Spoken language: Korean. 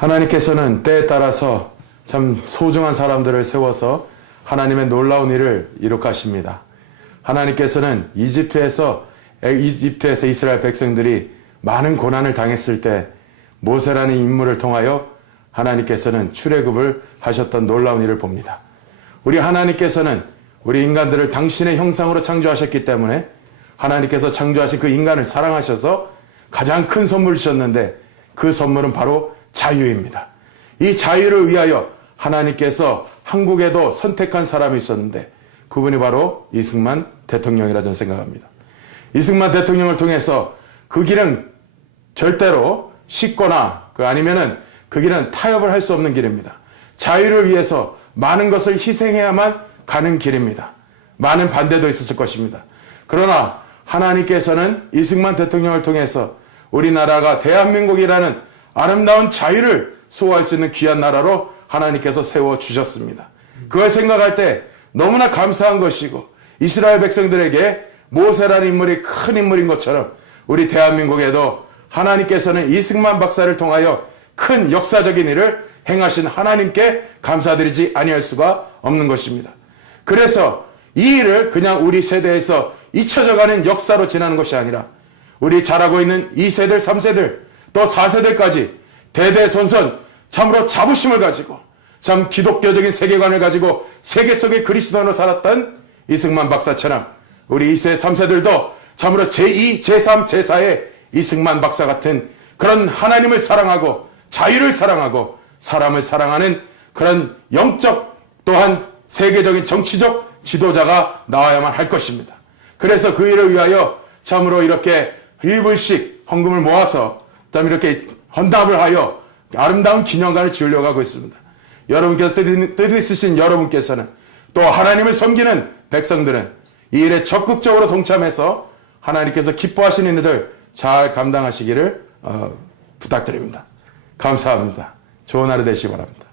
하나님께서는 때에 따라서 참 소중한 사람들을 세워서 하나님의 놀라운 일을 이룩하십니다. 하나님께서는 이집트에서 이집트에서 이스라엘 백성들이 많은 고난을 당했을 때 모세라는 인물을 통하여 하나님께서는 출애굽을 하셨던 놀라운 일을 봅니다. 우리 하나님께서는 우리 인간들을 당신의 형상으로 창조하셨기 때문에 하나님께서 창조하신 그 인간을 사랑하셔서 가장 큰 선물을 주셨는데 그 선물은 바로 자유입니다. 이 자유를 위하여 하나님께서 한국에도 선택한 사람이 있었는데 그분이 바로 이승만 대통령이라 저는 생각합니다. 이승만 대통령을 통해서 그 길은 절대로 쉽거나 그 아니면은 그 길은 타협을 할 수 없는 길입니다. 자유를 위해서 많은 것을 희생해야만 가는 길입니다. 많은 반대도 있었을 것입니다. 그러나 하나님께서는 이승만 대통령을 통해서 우리나라가 대한민국이라는 아름다운 자유를 소화할 수 있는 귀한 나라로 하나님께서 세워 주셨습니다. 그걸 생각할 때 너무나 감사한 것이고 이스라엘 백성들에게 모세라는 인물이 큰 인물인 것처럼 우리 대한민국에도 하나님께서는 이승만 박사를 통하여 큰 역사적인 일을 행하신 하나님께 감사드리지 아니할 수가 없는 것입니다. 그래서 이 일을 그냥 우리 세대에서 잊혀져가는 역사로 지나는 것이 아니라 우리 자라고 있는 2세들, 3세들, 또 4세들까지 대대손손 참으로 자부심을 가지고 참 기독교적인 세계관을 가지고 세계 속의 그리스도인으로 살았던 이승만 박사처럼 우리 2세, 3세들도 참으로 제2, 제3, 제4의 이승만 박사 같은 그런 하나님을 사랑하고 자유를 사랑하고 사람을 사랑하는 그런 영적 또한 세계적인 정치적 지도자가 나와야만 할 것입니다. 그래서 그 일을 위하여 참으로 이렇게 1불씩 헌금을 모아서 참 이렇게 헌납을 하여 아름다운 기념관을 지으려고 하고 있습니다. 여러분께서 뜻, 뜻 있으신 여러분께서는 또 하나님을 섬기는 백성들은 이 일에 적극적으로 동참해서 하나님께서 기뻐하시는 일들 잘 감당하시기를 어, 부탁드립니다. 감사합니다. 좋은 하루 되시기 바랍니다.